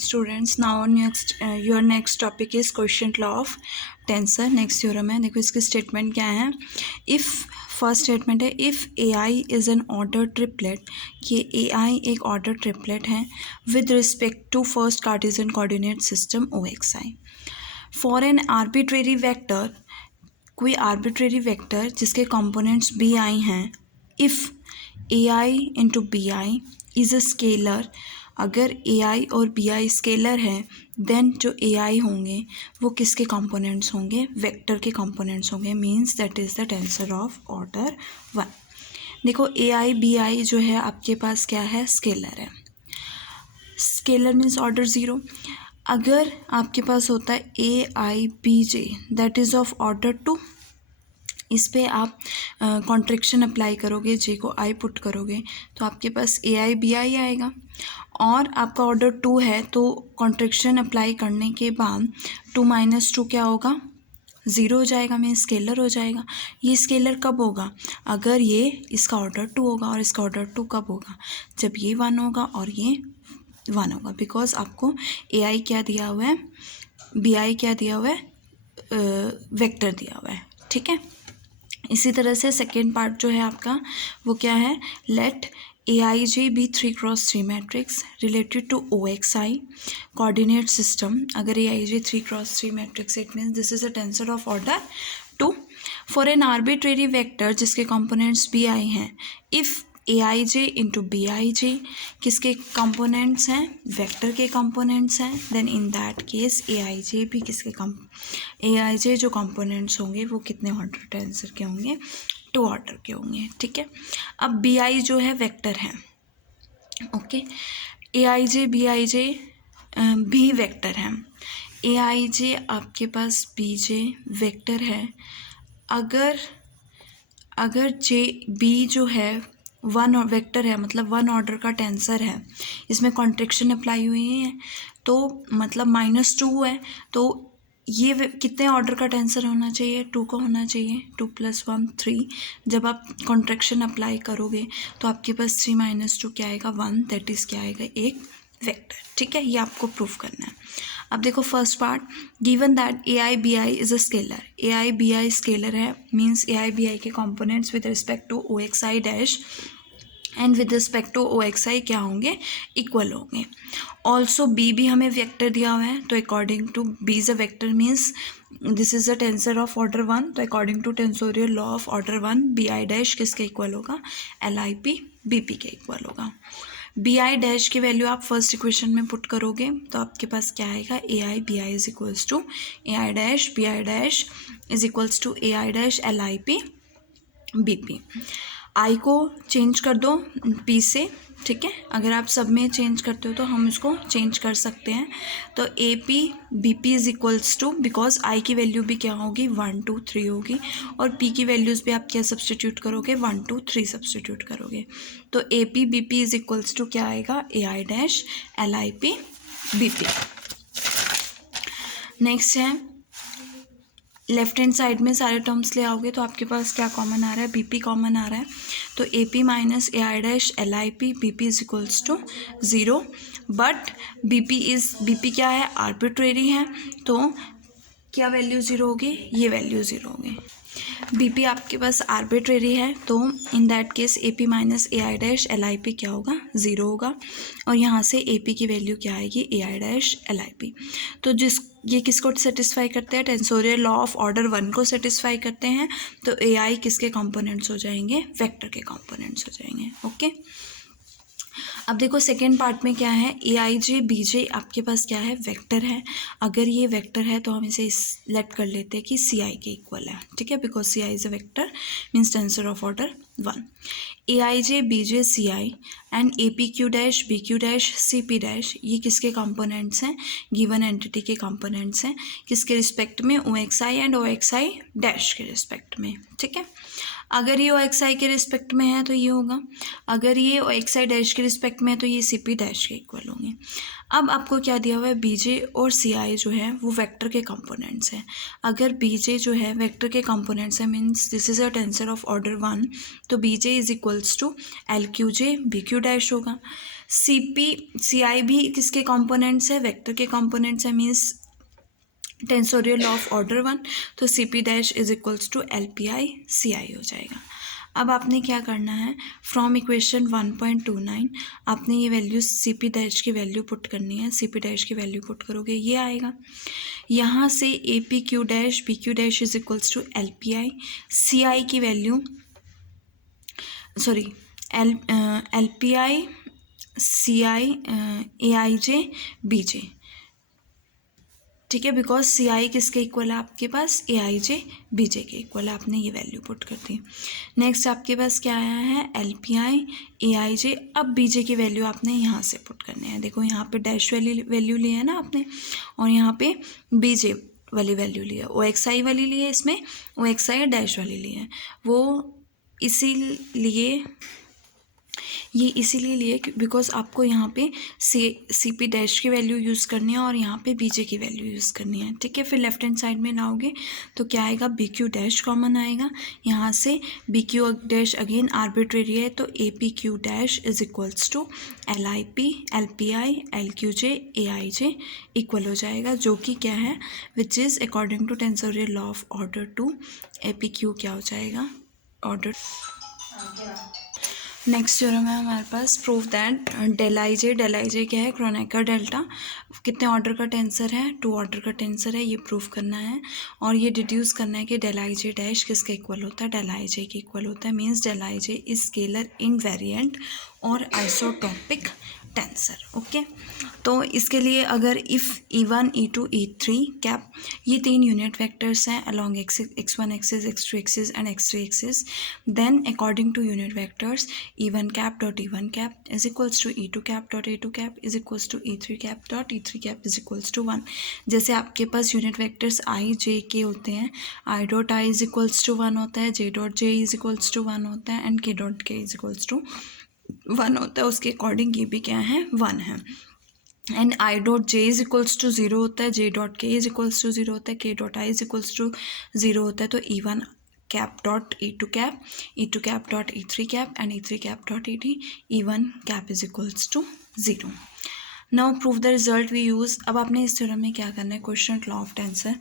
Students now next your next topic is quotient law of tensor. Next theorem है। देखो इसकी statement क्या है। इफ़ फर्स्ट स्टेटमेंट है if A I is an order triplet, कि A I एक order triplet है with respect to first Cartesian coordinate system O X I for an arbitrary vector, कोई आर्बिट्रेरी वेक्टर जिसके components B I हैं, if A I into B I is a scalar, अगर A आई और B I scalar है then जो ए आई होंगे वो किसके कंपोनेंट्स होंगे, वेक्टर के कंपोनेंट्स होंगे, means that is the tensor of order one. देखो ए आई बी आई जो है आपके पास क्या है, स्केलर है। Scalar means order zero. अगर आपके पास होता है A I B J that is of order two, इस पर आप कॉन्ट्रैक्शन अप्लाई करोगे, जे को आई पुट करोगे तो आपके पास ए आई बी आई आएगा। और आपका ऑर्डर टू है तो कॉन्ट्रैक्शन अप्लाई करने के बाद टू माइनस टू क्या होगा, ज़ीरो हो जाएगा, मीन स्केलर हो जाएगा। ये स्केलर कब होगा, अगर ये इसका ऑर्डर टू होगा, और इसका ऑर्डर टू कब होगा, जब ये वन होगा और ये वन होगा, बिकॉज आपको ए आई क्या दिया हुआ है, बी आई क्या दिया हुआ है, वेक्टर दिया हुआ है। ठीक है, इसी तरह से सेकेंड पार्ट जो है आपका वो क्या है, let A I J B 3x3 matrix related to O X I coordinate system. अगर A I J 3x3 matrix, it means this is a tensor of order two for an arbitrary vector जिसके components B I हैं, if A I J into B I J किसके components हैं, vector के components हैं, then in that case A I J भी किसके ए I जे जो components होंगे वो कितने ऑर्डर टेंसर के होंगे, टू ऑर्डर के होंगे। ठीक है, अब बी आई जो है वेक्टर है, okay, A I J B I J भी वेक्टर है, ए आई जे आपके पास बी जे वेक्टर है। अगर जे बी जो है वन वेक्टर है, मतलब वन ऑर्डर का टेंसर है, इसमें कॉन्ट्रैक्शन अप्लाई हुई है तो मतलब -2 है, तो ये कितने ऑर्डर का टेंसर होना चाहिए, टू का होना चाहिए, 2 + 1 3। जब आप कॉन्ट्रैक्शन अप्लाई करोगे तो आपके पास 3 - 2 क्या आएगा, 1, दैट इज़ क्या आएगा, एक वेक्टर। ठीक है, ये आपको प्रूफ करना है। अब देखो first part, given that A I B I is a scalar, A I B I scalar है, means A I B I के components with respect to O X I dash and with respect to O X I क्या होंगे, equal होंगे। Also be भी हमें vector दिया हुआ है, तो according to B is a vector means this is a tensor of order one, तो according to tensorial law of order one B I dash किसके इक्वल होगा, L I P B P के equal होगा। B I dash की value आप first equation में put करोगे तो आपके पास क्या आएगा, A I B I is equals to A I dash B I dash is equals to A I dash L I P B P. I को चेंज कर दो पी से, ठीक है, अगर आप सब में चेंज करते हो तो हम इसको चेंज कर सकते हैं। तो A P B P is equals to, because I की वैल्यू भी क्या होगी, 1 2 3 होगी, और पी की वैल्यूज़ भी आप क्या सब्सटीट्यूट करोगे, 1 2 3 सब्सटीट्यूट करोगे, तो A P B P is equals to क्या आएगा, A I dash L I P B P. Next है लेफ्ट हैंड साइड में सारे टर्म्स ले आओगे तो आपके पास क्या कॉमन आ रहा है, बी पी कॉमन आ रहा है, तो A P minus A I dash L I P B P is equals to 0, but B P क्या है, आर्बिट्रेरी है, तो क्या वैल्यू 0 होगी, ये वैल्यू 0 होगी। बी पी आपके पास आर्बिट्रेरी है तो इन that case A P minus A I dash L I P क्या होगा, 0 होगा, और यहाँ से ए पी की वैल्यू क्या आएगी, A I dash L I P. तो ये किसको सेटिस्फाई करते हैं, tensorial law of order one को सेटिस्फाई करते हैं, तो ए आई किसके कंपोनेंट्स हो जाएंगे, वेक्टर के कंपोनेंट्स हो जाएंगे। ओके, अब देखो सेकेंड पार्ट में क्या है, ए आई जे बी जे आपके पास क्या है, वेक्टर है। अगर ये वेक्टर है तो हम इसे लेट कर लेते हैं कि सी आई के इक्वल है, ठीक है, because C I is a vector means tensor of order one. A I J B J C I and A P Q dash B Q dash C P dash ये किसके कंपोनेंट्स हैं, given entity के components हैं, किसके respect में, O X I and O X I dash के respect में। ठीक है, अगर ये ओ एक्स आई के रिस्पेक्ट में है तो ये होगा, अगर ये ओ एक्स आई डैश के रिस्पेक्ट में है तो ये सी पी डैश के इक्वल होंगे। अब आपको क्या दिया हुआ है, बी जे और सी आई जो है वो वेक्टर के कंपोनेंट्स हैं। अगर बी जे जो है वेक्टर के कंपोनेंट्स है means this is a tensor of order one, तो B J is equals to L Q J B Q dash होगा। सी आई भी किसके कंपोनेंट्स है, वेक्टर के कंपोनेंट्स है, मीन्स टेंसोरियल ऑफ ऑर्डर 1, तो C P dash is equals to L P I C I हो जाएगा। अब आपने क्या करना है, फ्रॉम इक्वेशन 1.29 आपने ये वैल्यू सी पी डैश की वैल्यू पुट करनी है, सी पी डैश की वैल्यू पुट करोगे ये आएगा। यहाँ से A P Q dash B Q dash is equals to L P I C I की value, sorry L P I C I A I J B J, ठीक है, because C आई किसके equal है आपके पास, ए आई जे बी जे के equal है, आपने ये वैल्यू पुट कर दी। नेक्स्ट आपके पास क्या आया है, L P I A I जे, अब बी जे की वैल्यू आपने यहाँ से पुट करनी है। देखो यहाँ पे डैश वाली वैल्यू ली है ना आपने, और यहाँ पे बी जे वाली वैल्यू ली है, ओ एक्स आई वाली ली है, इसमें ओ एक्स आई डैश वाली ली है, वो इसीलिए ये इसीलिए लिए बिकॉज आपको यहाँ पे सी पी डैश की वैल्यू यूज़ करनी है और यहाँ पे बी जे की वैल्यू यूज़ करनी है, ठीक है। फिर लेफ्ट हैंड साइड में लाओगे तो क्या आएगा, बी क्यू डैश कॉमन आएगा, यहाँ से B Q dash again arbitrary है, तो A P Q dash is equals to L I P L P I L Q J A I J equal हो जाएगा, जो कि क्या है, which is according to tensorial law of order 2 A P Q क्या हो जाएगा, order. Next theorem है हमारे पास, prove that del I J क्या है, क्रोनेकर डेल्टा कितने ऑर्डर का टेंसर है, 2 ऑर्डर का टेंसर है, ये प्रूव करना है। और ये डिड्यूस करना है कि डेल आई जे डैश किसके इक्वल होता है, डेल आई जे के इक्वल होता है, means del I J is scalar invariant और आइसोटॉपिक टेंसर, ओके। तो इसके लिए अगर if E1 E2 E3 cap ये 3 यूनिट वेक्टर्स हैं along x1 axis x2 axis and x3 axis, then according to unit vectors E1 cap dot E1 cap is equals to E2 cap dot E2 cap is equals to E3 cap dot E3 cap is equals to 1। जैसे आपके पास unit vectors आई J K होते हैं, I dot I is equals to 1 होता है, J dot J is equals to 1 होता है, and के dot K is equals to 1 होता है, उसके अकॉर्डिंग ये भी क्या है, 1 है। And I dot J is equals to 0 होता है, J dot K is equals to 0 होता है, K dot I is equals to 0 होता है, तो E1 cap dot E2 cap dot E3 cap and E3 cap dot E1 cap is equals to 0। Now prove the result we use. अब आपने इस theorem में क्या करना है, क्वेश्चन लॉ ऑफ टेंसर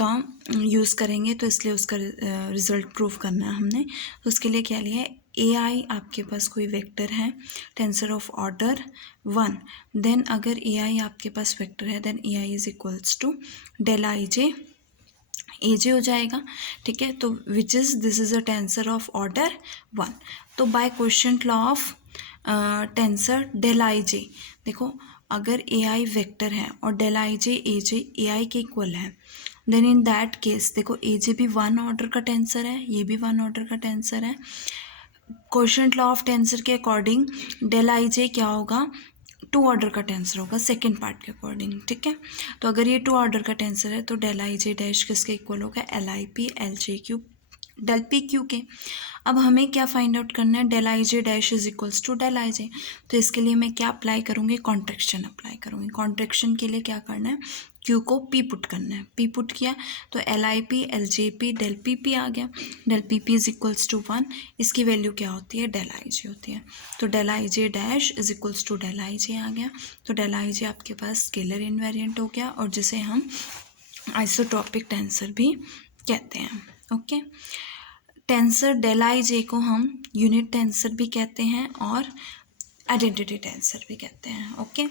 का यूज़ करेंगे, तो इसलिए उसका रिजल्ट प्रूव करना है हमने। तो उसके लिए क्या लिया है, ए आई आपके पास कोई वेक्टर है टेंसर ऑफ ऑर्डर 1, देन अगर ए आई आपके पास वेक्टर है, then A I is equals to del I J A J हो जाएगा, ठीक है। तो which is this is a tensor of order 1। तो by question law of tensor del I J, देखो अगर ए आई वेक्टर है और डेल आई जे ए आई के इक्वल है, देन इन दैट केस देखो ए जे भी 1 ऑर्डर का टेंसर है, ये भी 1 ऑर्डर का टेंसर है। क्वेश्चन लॉ ऑफ टेंसर के अकॉर्डिंग डेल आई जे क्या होगा, 2 ऑर्डर का टेंसर होगा सेकेंड पार्ट के अकॉर्डिंग, ठीक है। तो अगर ये 2 ऑर्डर का टेंसर है तो डेल आई जे डैश किसके इक्वल होगा, L I P L J Q del P Q के। अब हमें क्या फाइंड आउट करना है, del I J dash is equals to del I J. तो इसके लिए मैं क्या अप्लाई करूँगी, कॉन्ट्रैक्शन अप्लाई करूँगी। कॉन्ट्रैक्शन के लिए क्या करना है, क्यू को पी पुट करना है, पी पुट किया तो L I P L J P del P P आ गया, del P P is equals to 1, इसकी वैल्यू क्या होती है, डेल आई जे होती है। तो del I J dash is equals to del I J आ गया, तो डेल आई जे आपके पास स्केलर इनवेरिएंट हो गया, और जिसे हम आइसोट्रॉपिक टेंसर भी कहते हैं, ओके। टेंसर डेल आई जे को हम यूनिट टेंसर भी कहते हैं और आइडेंटिटी टेंसर भी कहते हैं, ओके।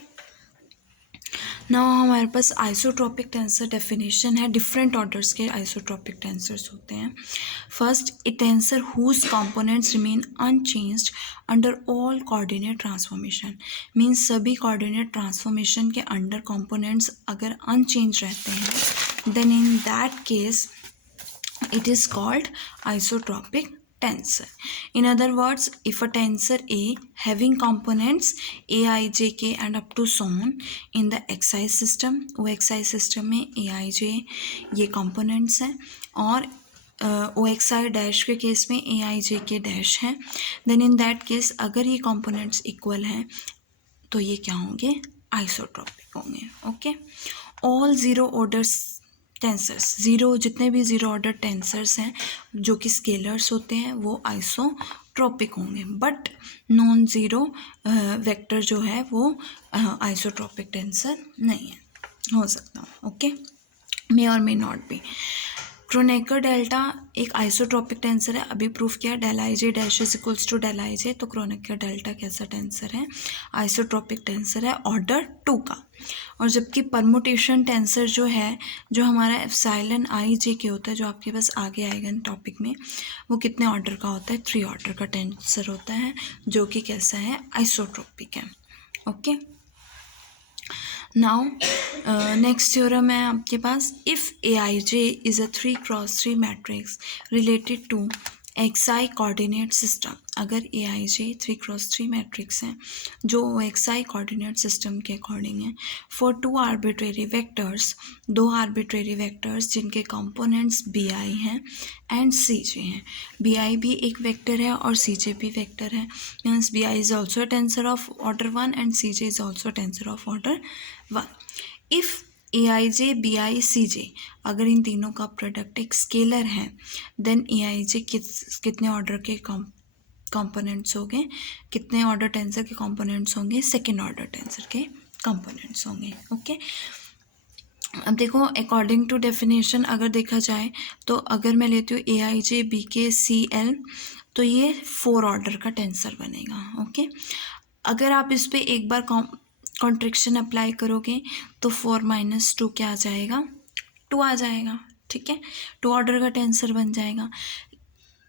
नाउ हमारे पास आइसोट्रॉपिक टेंसर डेफिनेशन है, डिफरेंट ऑर्डर्स के आइसोट्रॉपिक टेंसर्स होते हैं। First, a tensor whose components remain unchanged under all coordinate transformation, means सभी कोऑर्डिनेट ट्रांसफॉर्मेशन के अंडर कंपोनेंट्स अगर अनचेंज रहते हैं, then in that case it is called isotropic tensor. In other words, if a tensor A having components a I j k and up to so on in the xi system, वो xi system में a I j ये components हैं, और ओ X I dash के case में ए I J के dash है, then in that case अगर ये कंपोनेंट्स इक्वल हैं तो ये क्या होंगे, आइसोट्रॉपिक होंगे, ओके। ऑल 0 ऑर्डर्स टेंसर्स, जितने भी 0 ऑर्डर टेंसर्स हैं जो कि स्केलर्स होते हैं, वो आइसोट्रॉपिक ट्रॉपिक होंगे, बट नॉन ज़ीरो वेक्टर जो है वो आइसोट्रॉपिक टेंसर नहीं है, हो सकता। Okay, may or may not be. Kronecker delta एक आइसोट्रॉपिक टेंसर है, अभी प्रूफ किया, del I J dash is equals to del I J. तो क्रोनेकर डेल्टा कैसा टेंसर है? आइसोट्रॉपिक टेंसर है ऑर्डर 2 का। और जबकि परमुटेशन टेंसर जो है, जो हमारा एप्सिलॉन आई जे के होता है, जो आपके पास आगे आएगा टॉपिक में, वो कितने ऑर्डर का होता है? 3 ऑर्डर का टेंसर होता है, जो कि कैसा है? आइसोट्रॉपिक है। ओके, नाउ नेक्स्ट थ्योरम है आपके पास, if A I J is a 3x3 matrix related to X I coordinate system. अगर A I J 3x3 matrix है जो एक्सआई कोऑर्डिनेट सिस्टम के अकॉर्डिंग है, for 2 arbitrary vectors, 2 arbitrary vectors जिनके components B I हैं एंड सी जे हैं। B I भी एक वेक्टर है और सी जे भी वेक्टर है, means B I is also tensor of order 1 and C J is also tensor of order 1। If A I J B I C J, अगर इन तीनों का प्रोडक्ट एक स्केलर है, देन ए आई जे कितने ऑर्डर के components होंगे? कितने ऑर्डर टेंसर के कंपोनेंट्स होंगे? सेकेंड ऑर्डर टेंसर के कंपोनेंट्स होंगे। ओके, अब देखो, अकॉर्डिंग टू डेफिनेशन अगर देखा जाए तो अगर मैं लेती हूँ ए आई जे बी के सी एल, तो ये 4 ऑर्डर का टेंसर बनेगा। ओके, अगर आप इस पर एक बार कॉन्ट्रिक्शन अप्लाई करोगे तो 4 - 2 क्या आ जाएगा? 2 आ जाएगा। ठीक है, 2 ऑर्डर का टेंसर बन जाएगा।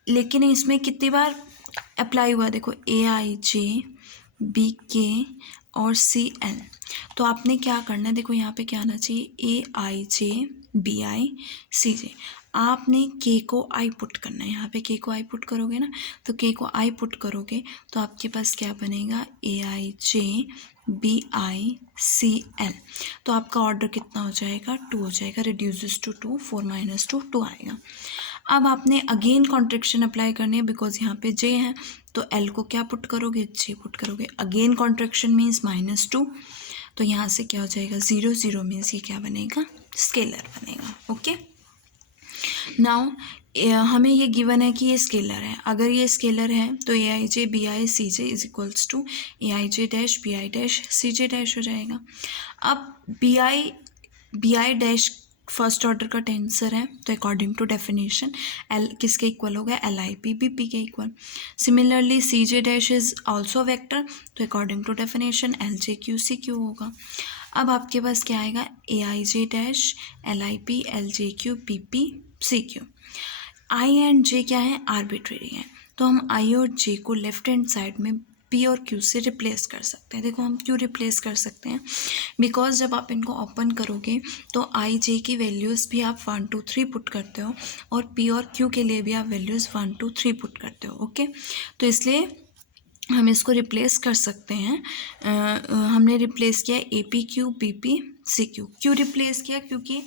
लेकिन इसमें कितनी बार अप्लाई हुआ? देखो, ए आई जे बी के और सी एल, तो आपने क्या करना है? देखो यहाँ पे क्या आना चाहिए? ए I J B I C जे। आपने के को आई पुट करना है, यहाँ पे के को आई पुट करोगे ना, तो के को आई पुट करोगे तो आपके पास क्या बनेगा? A I J B I C L. तो आपका ऑर्डर कितना हो जाएगा? 2 हो जाएगा, रिड्यूसेस टू 2, 4 - 2 2 आएगा। अब आपने अगेन कॉन्ट्रिक्शन अप्लाई करनी है, बिकॉज यहाँ पे जे है, तो एल को क्या पुट करोगे? जे पुट करोगे। अगेन कॉन्ट्रिक्शन मीन्स -2, तो यहाँ से क्या हो जाएगा? 0 0 मीन्स ये क्या बनेगा? स्केलर बनेगा। ओके, नाउ हमें ये गिवन है कि ये स्केलर है। अगर ये स्केलर है तो A I J B I C J is equals to A I J dash B I dash C J dash हो जाएगा। अब B I dash first order का टेंसर है, तो अकॉर्डिंग टू डेफिनेशन एल किसके equal होगा? L I P B P के equal. Similarly C J dash is also vector, तो according to definition L J Q C Q होगा। अब आपके पास क्या आएगा? A I J dash L I P L J Q P P C Q. I and J क्या है? Arbitrary है, तो हम आई और जे को लेफ्ट हैंड साइड में पी और क्यू से रिप्लेस कर सकते हैं। देखो हम क्यों रिप्लेस कर सकते हैं? बिकॉज जब आप इनको ओपन करोगे तो आई जे की वैल्यूज़ भी आप 1 2 3 पुट करते हो, और पी और क्यू के लिए भी आप वैल्यूज़ 1 2 3 पुट करते हो। ओके, तो इसलिए हम इसको रिप्लेस कर सकते हैं। हमने रिप्लेस किया A P Q B P C Q. क्यों रिप्लेस किया? क्योंकि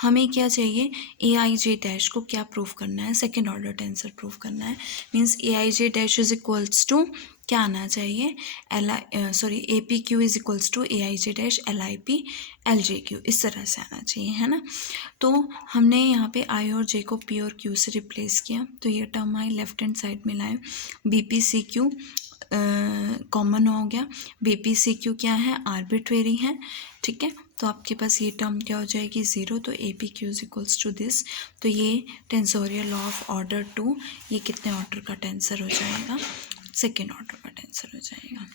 हमें क्या चाहिए? ए आई जे डैश को क्या प्रूव करना है? सेकेंड ऑर्डर टेंसर प्रूव करना है। Means A I J dash is equals to क्या आना चाहिए? A P Q is equals to A I J dash L I P L J Q, इस तरह से आना चाहिए, है ना। तो हमने यहाँ पे आई और जे को पी और क्यू से रिप्लेस किया, तो ये term I left hand side में लाए, B P C Q common हो गया। बी पी सी क्यू क्या है? आर्बिट्रेरी है। ठीक है, तो आपके पास ये टर्म क्या हो जाएगी? 0, तो A P Q is equals to this. तो ये टेंसोरियल लॉ ऑफ ऑर्डर 2, ये कितने ऑर्डर का टेंसर हो जाएगा? सेकेंड ऑर्डर का टेंसर हो जाएगा।